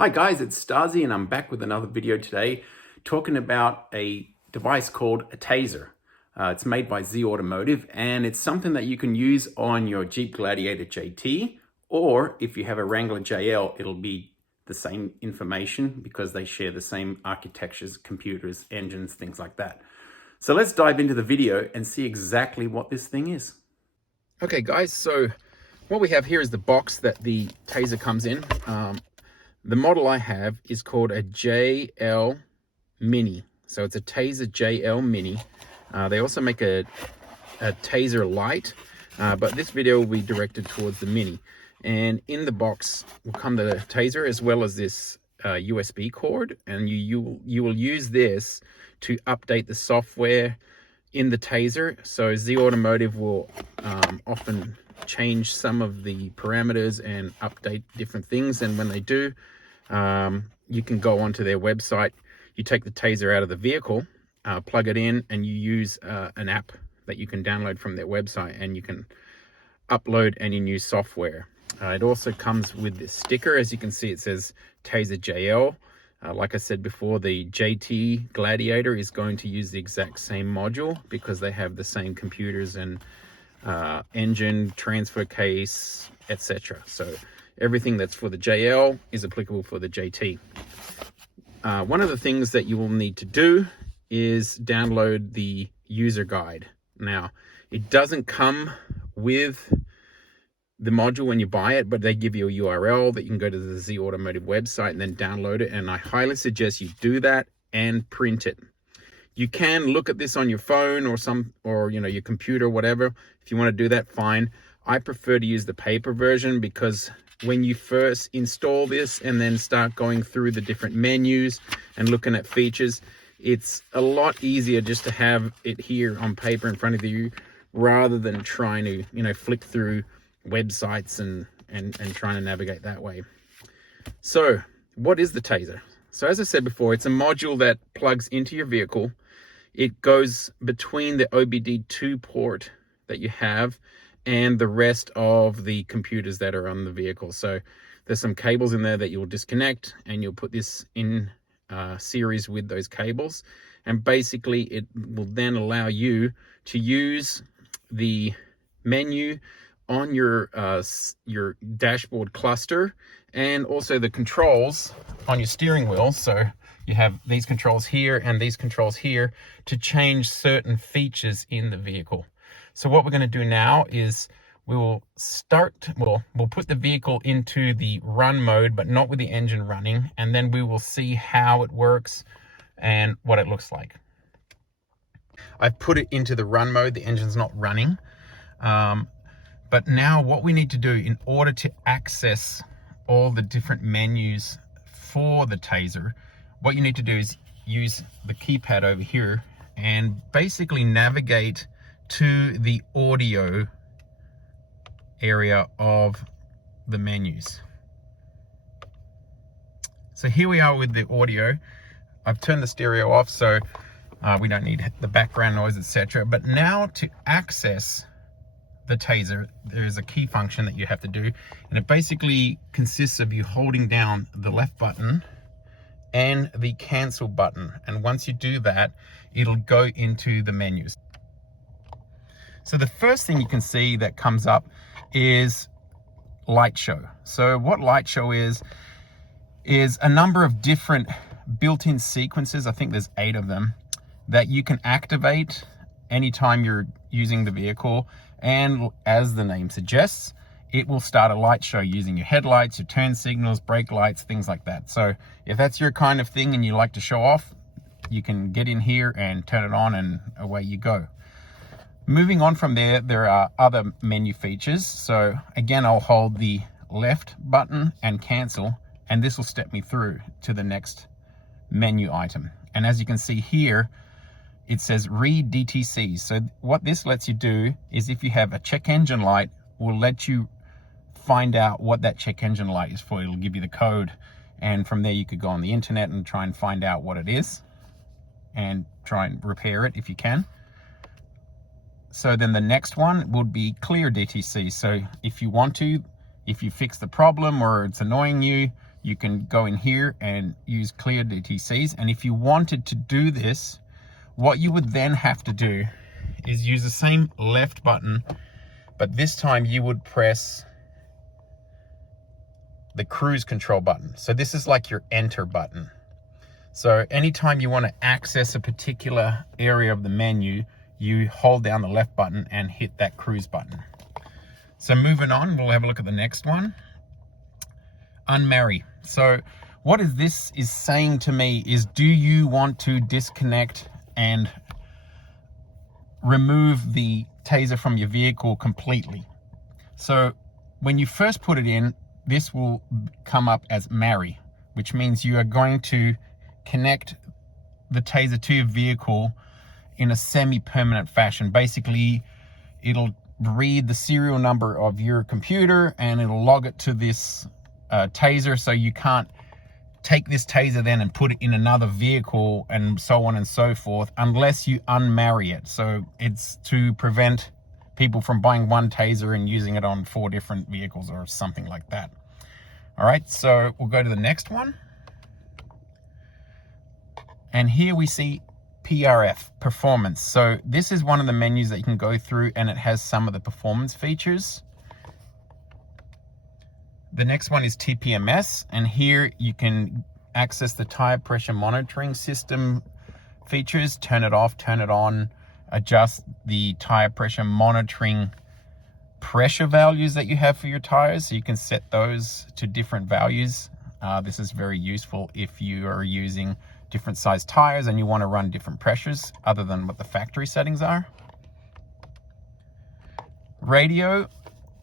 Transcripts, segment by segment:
Hi guys, it's Stasi and I'm back with another video today talking about a device called a Tazer. It's made by Z Automotive and it's something that you can use on your Jeep Gladiator JT, or if you have a Wrangler JL, it'll be the same information because they share the same architectures, computers, engines, things like that. So let's dive into the video and see exactly what this thing is. Okay guys, so what we have here is the box that the Tazer comes in. The model I have is called a JL Mini. So it's a Tazer JL Mini. They also make a Tazer Lite, but this video will be directed towards the Mini. And in the box will come the Tazer as well as this USB cord, and you will use this to update the software in the Tazer. So Z Automotive will often change some of the parameters and update different things, and when they do, you can go onto their website, you take the Tazer out of the vehicle, plug it in, and you use an app that you can download from their website, and you can upload any new software. It also comes with this sticker. As you can see, it says Tazer JL. Like I said before, the JT Gladiator is going to use the exact same module because they have the same computers and engine, transfer case, etc. So everything that's for the JL is applicable for the JT. One of the things that you will need to do is download the user guide. Now, it doesn't come with the module when you buy it, but they give you a URL that you can go to the Z Automotive website and then download it. And I highly suggest you do that and print it. You can look at this on your phone or your computer, whatever. If you want to do that, fine. I prefer to use the paper version because when you first install this and then start going through the different menus and looking at features, it's a lot easier just to have it here on paper in front of you rather than trying to, flick through websites and trying to navigate that way. So what is the Tazer? So as I said before, it's a module that plugs into your vehicle. It goes between the OBD2 port that you have and the rest of the computers that are on the vehicle. So there's some cables in there that you'll disconnect, and you'll put this in series with those cables. And basically it will then allow you to use the menu on your dashboard cluster, and also the controls on your steering wheel. So you have these controls here and these controls here to change certain features in the vehicle. So what we're going to do now is we'll put the vehicle into the run mode, but not with the engine running, and then we will see how it works and what it looks like. I've put it into the run mode, the engine's not running. But now what we need to do in order to access all the different menus for the Tazer, what you need to do is use the keypad over here and basically navigate to the audio area of the menus. So here we are with the audio. I've turned the stereo off, so we don't need the background noise, etc. But now to access the Tazer, there's a key function that you have to do, and it basically consists of you holding down the left button and the cancel button, and once you do that, it'll go into the menus. So the first thing you can see that comes up is light show. So what light show is a number of different built-in sequences, I think there's 8 of them, that you can activate anytime you're using the vehicle. And as the name suggests, it will start a light show using your headlights, your turn signals, brake lights, things like that. So if that's your kind of thing and you like to show off, you can get in here and turn it on and away you go. Moving on from there, there are other menu features. So again, I'll hold the left button and cancel, and this will step me through to the next menu item. And as you can see here, it says read DTC. So what this lets you do is if you have a check engine light, will let you find out what that check engine light is for. It'll give you the code, and from there you could go on the internet and try and find out what it is and try and repair it if you can. So then the next one would be clear DTC. So if you want to, if you fix the problem or it's annoying you, you can go in here and use clear DTCs. And if you wanted to do this, what you would then have to do is use the same left button, but this time you would press the cruise control button. So this is like your enter button. So anytime you want to access a particular area of the menu, you hold down the left button and hit that cruise button. So moving on, we'll have a look at the next one. Unmarry. So what is this is saying to me is, do you want to disconnect and remove the Tazer from your vehicle completely? So when you first put it in, this will come up as marry, which means you are going to connect the Tazer to your vehicle in a semi-permanent fashion. Basically, it'll read the serial number of your computer and it'll log it to this Tazer, so you can't take this Tazer then and put it in another vehicle and so on and so forth unless you unmarry it. So it's to prevent people from buying one Tazer and using it on 4 different vehicles or something like that. All right, so we'll go to the next one. And here we see PRF, performance. So this is one of the menus that you can go through, and it has some of the performance features. The next one is TPMS, and here you can access the tire pressure monitoring system features, turn it off, turn it on, adjust the tire pressure monitoring pressure values that you have for your tires. So you can set those to different values. This is very useful if you are using different size tires and you want to run different pressures other than what the factory settings are. Radio,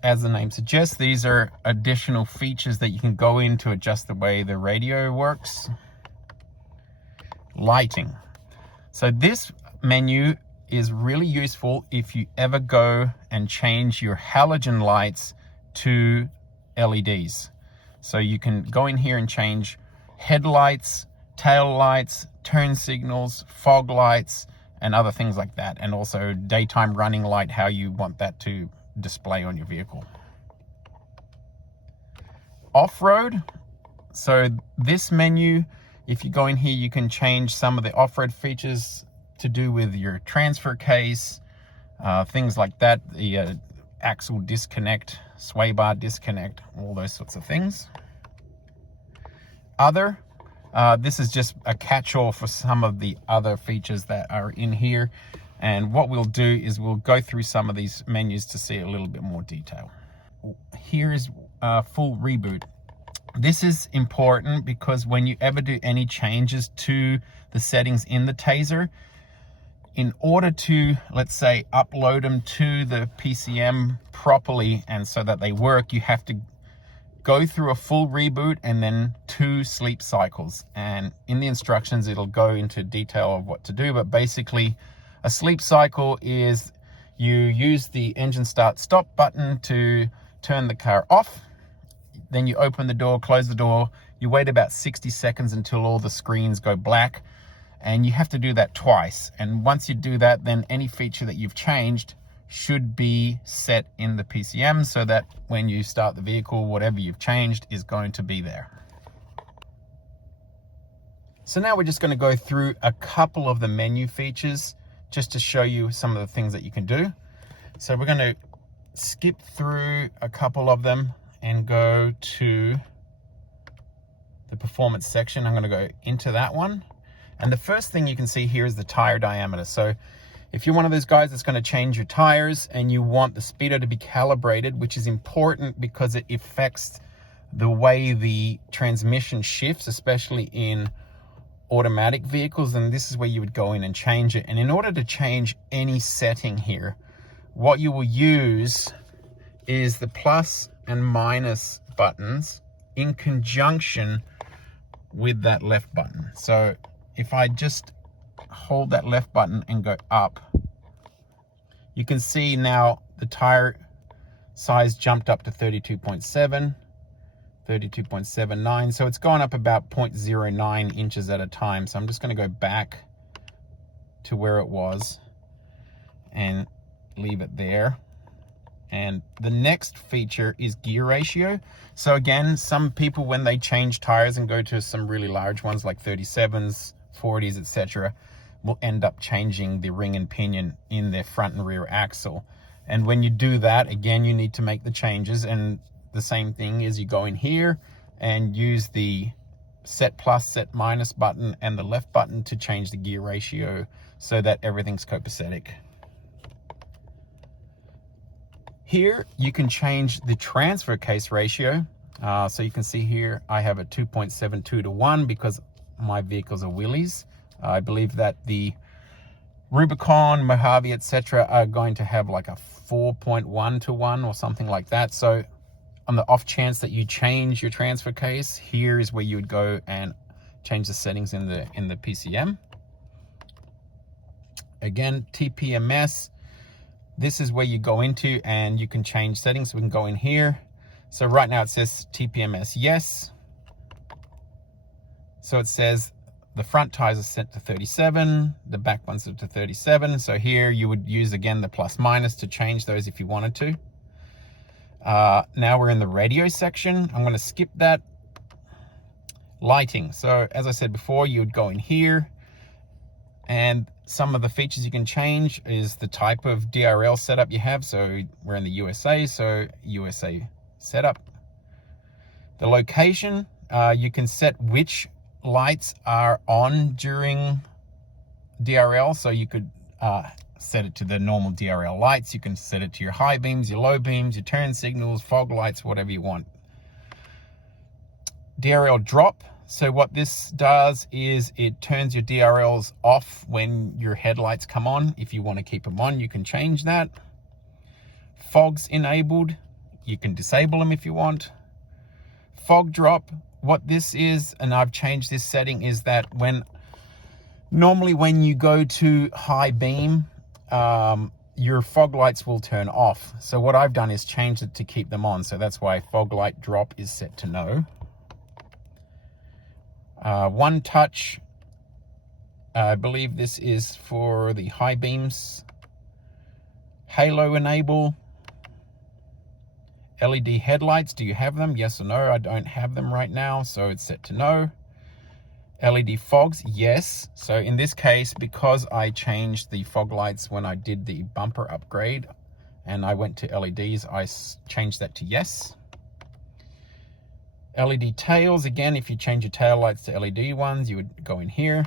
as the name suggests, these are additional features that you can go in to adjust the way the radio works. Lighting. So this menu is really useful if you ever go and change your halogen lights to LEDs. So you can go in here and change headlights, tail lights, turn signals, fog lights, and other things like that. And also daytime running light, how you want that to display on your vehicle. Off-road. So this menu, if you go in here, you can change some of the off-road features to do with your transfer case, things like that, the axle disconnect, sway bar disconnect, all those sorts of things. Other, this is just a catch-all for some of the other features that are in here. And what we'll do is we'll go through some of these menus to see a little bit more detail. Here is full reboot. This is important because when you ever do any changes to the settings in the Tazer, in order to, let's say, upload them to the PCM properly and so that they work, you have to go through a full reboot and then 2 sleep cycles. And in the instructions, it'll go into detail of what to do. But basically, a sleep cycle is you use the engine start stop button to turn the car off. Then you open the door, close the door. You wait about 60 seconds until all the screens go black. And you have to do that twice. And once you do that, then any feature that you've changed should be set in the PCM so that when you start the vehicle, whatever you've changed is going to be there. So now we're just going to go through a couple of the menu features just to show you some of the things that you can do. So we're going to skip through a couple of them and go to the performance section. I'm going to go into that one. And the first thing you can see here is the tire diameter. So if you're one of those guys that's going to change your tires and you want the speedo to be calibrated, which is important because it affects the way the transmission shifts, especially in automatic vehicles, then this is where you would go in and change it. And in order to change any setting here, what you will use is the plus and minus buttons in conjunction with that left button. So if I just hold that left button and go up, you can see now the tire size jumped up to 32.7, 32.79. So it's gone up about 0.09 inches at a time. So I'm just going to go back to where it was and leave it there. And the next feature is gear ratio. So again, some people, when they change tires and go to some really large ones like 37s, 40s, etc., will end up changing the ring and pinion in their front and rear axle. And when you do that, again, you need to make the changes. And the same thing is you go in here and use the set plus, set minus button and the left button to change the gear ratio so that everything's copacetic. Here, you can change the transfer case ratio. So you can see here, I have a 2.72 to 1 because my vehicles are wheelies. I believe that the Rubicon, Mojave, etc. are going to have like a 4.1 to 1 or something like that. So on the off chance that you change your transfer case, here is where you would go and change the settings in the PCM. Again, TPMS. This is where you go into and you can change settings. We can go in here. So right now it says TPMS yes. So it says the front tires are set to 37, the back ones are to 37. So here you would use again the plus minus to change those if you wanted to. Now we're in the radio section. I'm going to skip that. Lighting. So as I said before, you would go in here, and some of the features you can change is the type of DRL setup you have. So we're in the USA, so USA setup. The location, you can set which lights are on during DRL. So you could set it to the normal DRL lights. You can set it to your high beams, your low beams, your turn signals, fog lights, whatever you want. DRL drop. So what this does is it turns your DRLs off when your headlights come on. If you want to keep them on, you can change that. Fogs enabled. You can disable them if you want. Fog drop. What this is, and I've changed this setting, is that normally when you go to high beam, your fog lights will turn off. So what I've done is change it to keep them on. So that's why fog light drop is set to no. One touch, I believe this is for the high beams. Halo enable. LED headlights, do you have them? Yes or no? I don't have them right now, so it's set to no. LED fogs, yes. So in this case, because I changed the fog lights when I did the bumper upgrade and I went to LEDs, I changed that to yes. LED tails, again, if you change your tail lights to LED ones, you would go in here.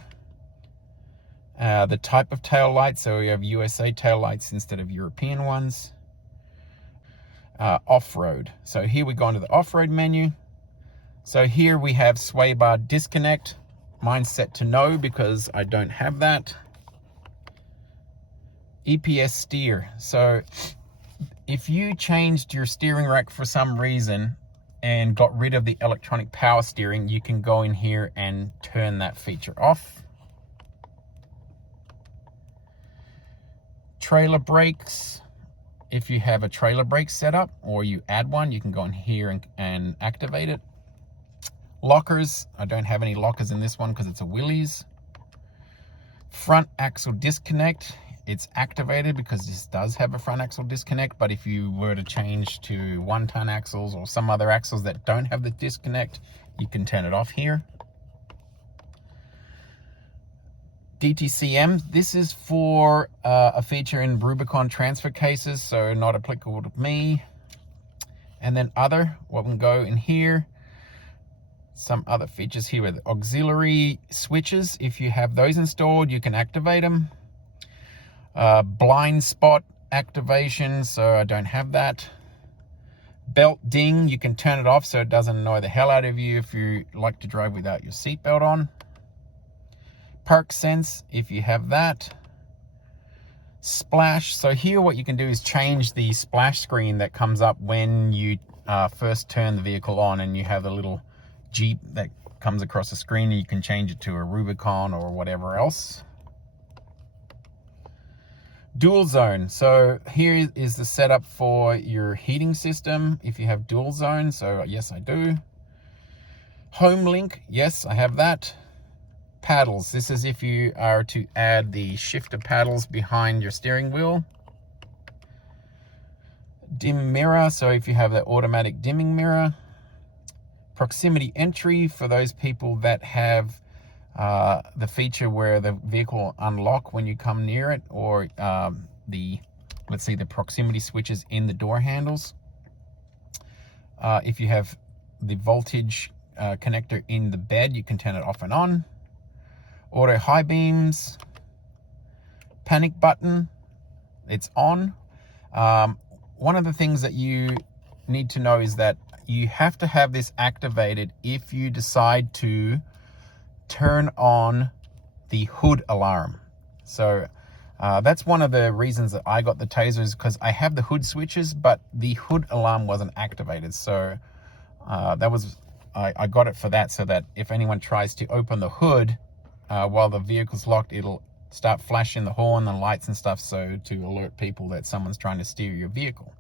The type of tail lights, so you have USA tail lights instead of European ones. Off-road. So here we go into the off-road menu. So here we have sway bar disconnect. Mine's set to no because I don't have that. EPS steer. So if you changed your steering rack for some reason and got rid of the electronic power steering, you can go in here and turn that feature off. Trailer brakes. If you have a trailer brake setup or you add one, you can go in here and activate it. Lockers, I don't have any lockers in this one because it's a Willys. Front axle disconnect, it's activated because this does have a front axle disconnect, but if you were to change to 1-ton axles or some other axles that don't have the disconnect, you can turn it off here. DTCM, this is for a feature in Rubicon transfer cases, so not applicable to me. And then other, what we can go in here, some other features here with auxiliary switches. If you have those installed, you can activate them. Blind spot activation, so I don't have that. Belt ding, you can turn it off so it doesn't annoy the hell out of you if you like to drive without your seatbelt on. Park sense, if you have that. Splash, so here what you can do is change the splash screen that comes up when you first turn the vehicle on, and you have the little Jeep that comes across the screen, and you can change it to a Rubicon or whatever else. Dual zone, so here is the setup for your heating system if you have dual zone, so yes I do. Home link, yes I have that. Paddles, this is if you are to add the shifter paddles behind your steering wheel. dim mirror, so if you have the automatic dimming mirror. Proximity entry for those people that have the feature where the vehicle will unlock when you come near it, or let's see, the proximity switches in the door handles. If you have the voltage connector in the bed, you can turn it off and on. Auto high beams, panic button, it's on. One of the things that you need to know is that you have to have this activated if you decide to turn on the hood alarm. So that's one of the reasons that I got the Tazer, is because I have the hood switches, but the hood alarm wasn't activated. So I got it for that, so that if anyone tries to open the hood while the vehicle's locked, it'll start flashing the horn and lights and stuff, so to alert people that someone's trying to steal your vehicle.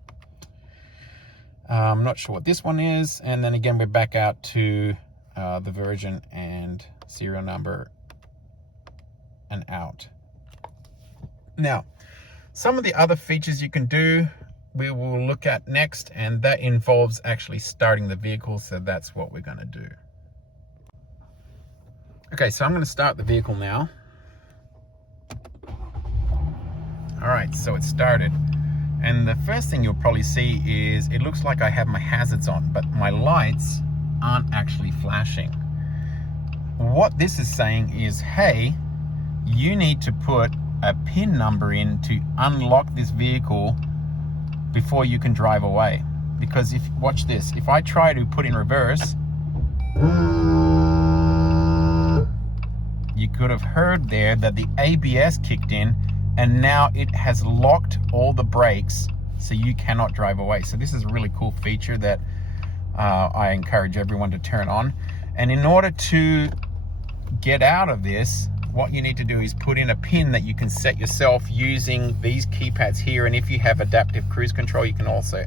I'm not sure what this one is. And then again, we're back out to the version and serial number and out. Now, some of the other features you can do, we will look at next, and that involves actually starting the vehicle. So that's what we're going to do. Okay, so I'm going to start the vehicle now. All right, so it started. And the first thing you'll probably see is it looks like I have my hazards on, but my lights aren't actually flashing. What this is saying is, hey, you need to put a PIN number in to unlock this vehicle before you can drive away. Because watch this, if I try to put in reverse, you could have heard there that the ABS kicked in, and now it has locked all the brakes, so you cannot drive away. So this is a really cool feature that I encourage everyone to turn on. And in order to get out of this, what you need to do is put in a pin that you can set yourself using these keypads here. And if you have adaptive cruise control, you can also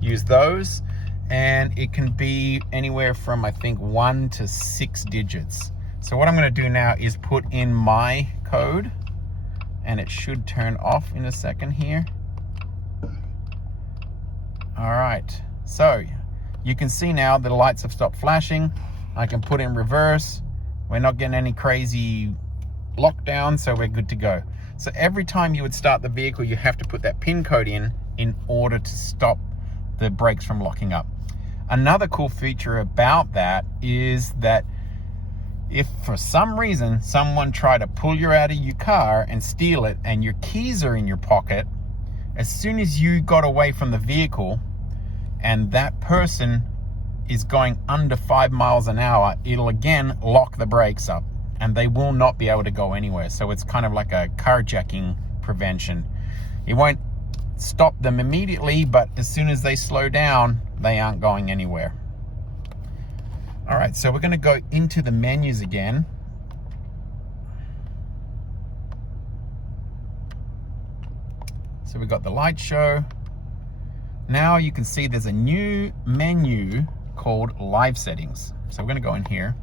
use those. And it can be anywhere from, I think, 1 to 6 digits. So what I'm going to do now is put in my code, and it should turn off in a second here. All right, so you can see now the lights have stopped flashing. I can put in reverse. We're not getting any crazy lockdown, so we're good to go. So every time you would start the vehicle, you have to put that PIN code in order to stop the brakes from locking up. Another cool feature about that is that if for some reason someone tried to pull you out of your car and steal it, and your keys are in your pocket, as soon as you got away from the vehicle and that person is going under 5 miles an hour, it'll again lock the brakes up and they will not be able to go anywhere. So it's kind of like a carjacking prevention. It won't stop them immediately, but as soon as they slow down, they aren't going anywhere. All right, so we're going to go into the menus again. So we've got the light show. Now you can see there's a new menu called live settings. So we're going to go in here.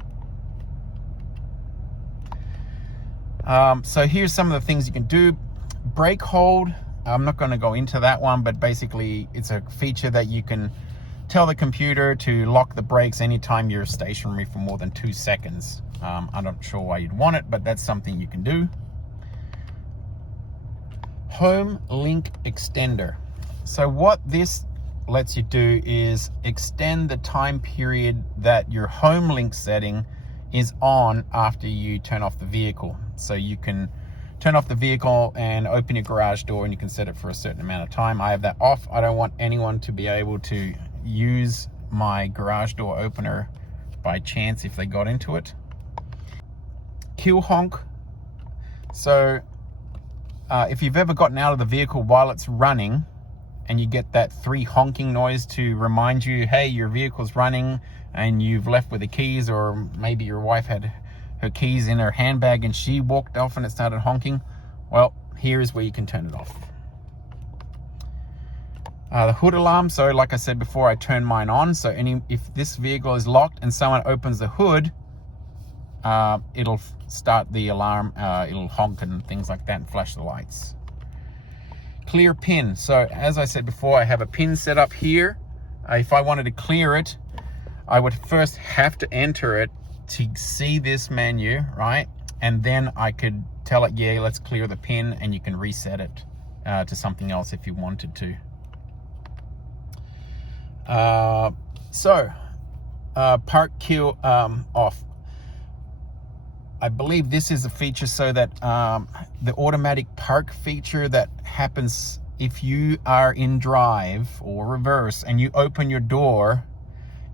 So here's some of the things you can do. Brake hold. I'm not going to go into that one, but basically it's a feature that you can tell the computer to lock the brakes anytime you're stationary for more than 2 seconds. I'm not sure why you'd want it, but that's something you can do. Home link extender. So what this lets you do is extend the time period that your home link setting is on after you turn off the vehicle. So you can turn off the vehicle and open your garage door, and you can set it for a certain amount of time. I have that off. I don't want anyone to be able to use my garage door opener by chance if they got into it. Kill honk. So if you've ever gotten out of the vehicle while it's running and you get that 3 honking noise to remind you, hey, your vehicle's running and you've left with the keys, or maybe your wife had her keys in her handbag and she walked off and it started honking, well, here is where you can turn it off. The hood alarm, so like I said before, I turn mine on, so if this vehicle is locked and someone opens the hood, it'll start the alarm, it'll honk and things like that and flash the lights. clear pin. So as I said before, I have a pin set up here. If I wanted to clear it, I would first have to enter it to see this menu, right? And then I could tell it, yeah, let's clear the pin, and you can reset it to something else if you wanted to. Park kill off. I believe this is a feature so that the automatic park feature that happens if you are in drive or reverse and you open your door,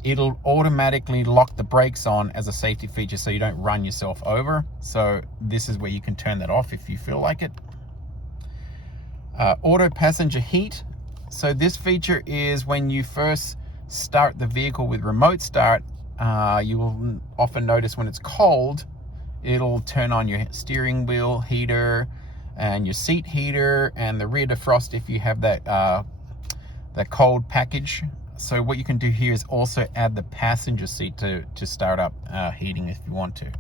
it'll automatically lock the brakes on as a safety feature so you don't run yourself over. So this is where you can turn that off if you feel like it. Auto passenger heat. So this feature is when you first start the vehicle with remote start, you will often notice when it's cold, it'll turn on your steering wheel heater and your seat heater and the rear defrost if you have that that cold package. So what you can do here is also add the passenger seat to start up heating if you want to.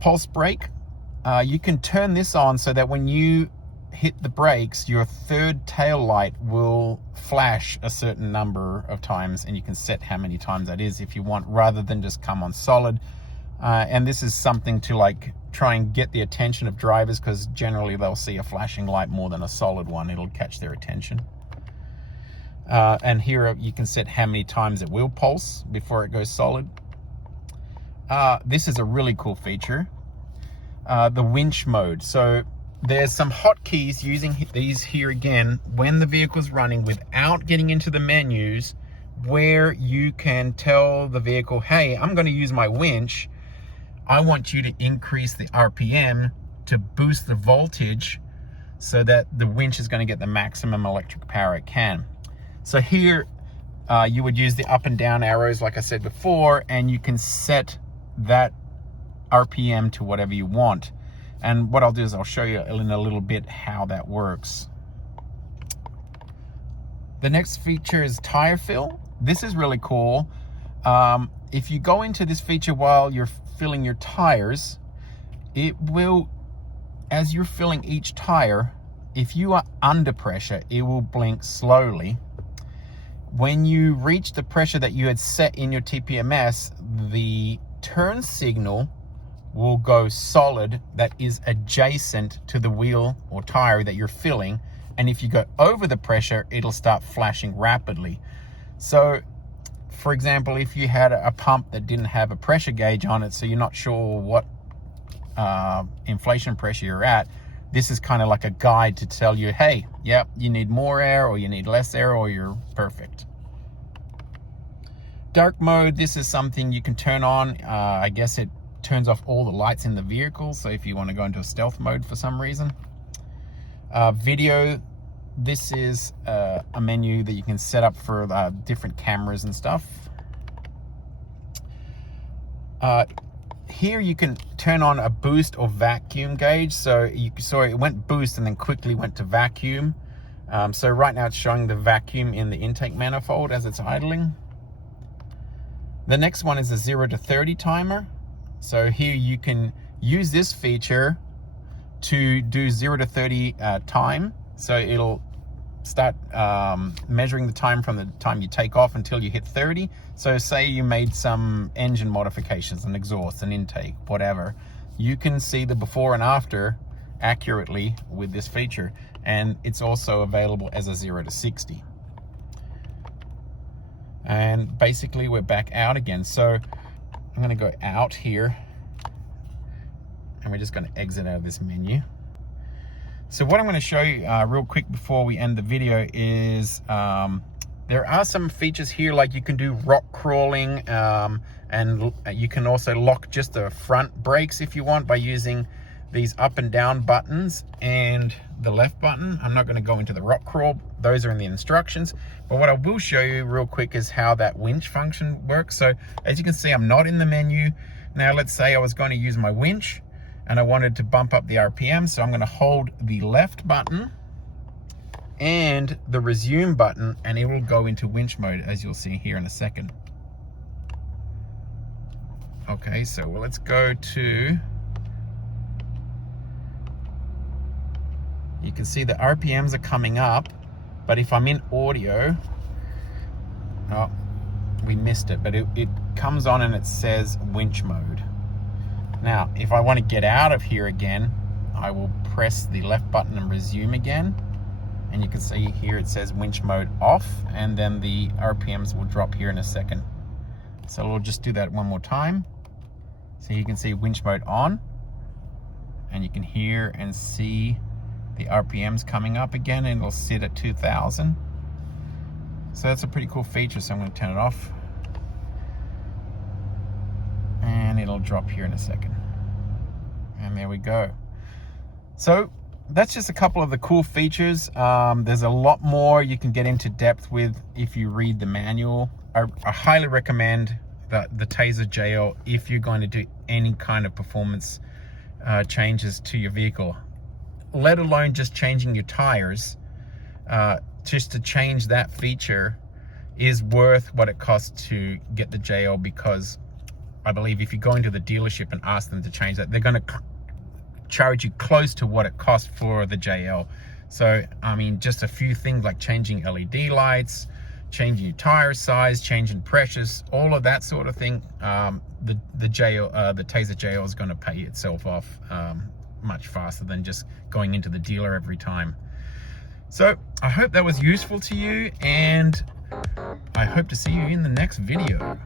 Pulse brake. You can turn this on so that when you hit the brakes, your third tail light will flash a certain number of times, and you can set how many times that is if you want, rather than just come on solid. And this is something to like try and get the attention of drivers, because generally they'll see a flashing light more than a solid one. It'll catch their attention. And here you can set how many times it will pulse before it goes solid. This is a really cool feature, the winch mode. So there's some hotkeys using these here again when the vehicle's running without getting into the menus, where you can tell the vehicle, hey, I'm going to use my winch. I want you to increase the RPM to boost the voltage so that the winch is going to get the maximum electric power it can. So here you would use the up and down arrows like I said before, and you can set that RPM to whatever you want. And what I'll do is I'll show you in a little bit how that works. The next feature is tire fill. This is really cool. If you go into this feature while you're filling your tires, it will, as you're filling each tire, if you are under pressure, it will blink slowly. When you reach the pressure that you had set in your TPMS, the turn signal will go solid that is adjacent to the wheel or tire that you're filling. And if you go over the pressure, it'll start flashing rapidly. So for example, if you had a pump that didn't have a pressure gauge on it, so you're not sure what inflation pressure you're at, this is kind of like a guide to tell you, hey, yep, you need more air or you need less air or you're perfect. Dark mode, this is something you can turn on. I guess it turns off all the lights in the vehicle, so if you want to go into a stealth mode for some reason. Video, this is a menu that you can set up for different cameras and stuff. Here you can turn on a boost or vacuum gauge. So you saw it went boost and then quickly went to vacuum. So right now it's showing the vacuum in the intake manifold as it's idling. The next one is a 0 to 30 timer. So here you can use this feature to do 0 to 30 time. So it'll start measuring the time from the time you take off until you hit 30. So say you made some engine modifications, an exhaust, an intake, whatever. You can see the before and after accurately with this feature. And it's also available as a 0 to 60. And basically we're back out again. So I'm going to go out here and we're just going to exit out of this menu. So what I'm going to show you real quick before we end the video is there are some features here, like you can do rock crawling, and you can also lock just the front brakes if you want by using these up and down buttons and the left button. I'm not going to go into the rock crawl, those are in the instructions, but what I will show you real quick is how that winch function works. So as you can see, I'm not in the menu. Now let's say I was going to use my winch and I wanted to bump up the RPM, so I'm going to hold the left button and the resume button, and it will go into winch mode, as you'll see here in a second. Okay, so let's go to, you can see the RPMs are coming up, but if I'm in audio, oh, we missed it, but it comes on and it says winch mode. Now, if I want to get out of here again, I will press the left button and resume again. And you can see here it says winch mode off, and then the RPMs will drop here in a second. So we'll just do that one more time. So you can see winch mode on, and you can hear and see the RPMs coming up again, and it'll sit at 2000. So that's a pretty cool feature. So I'm going to turn it off, and it'll drop here in a second. And there we go. So that's just a couple of the cool features. There's a lot more you can get into depth with if you read the manual. I highly recommend the Tazer JL if you're going to do any kind of performance changes to your vehicle, let alone just changing your tires. Just to change that feature is worth what it costs to get the JL, because I believe if you go into the dealership and ask them to change that, they're going to charge you close to what it costs for the JL. So I mean, just a few things like changing LED lights, changing your tire size, changing pressures, all of that sort of thing, the Tazer JL is going to pay itself off much faster than just going into the dealer every time. So I hope that was useful to you, and I hope to see you in the next video.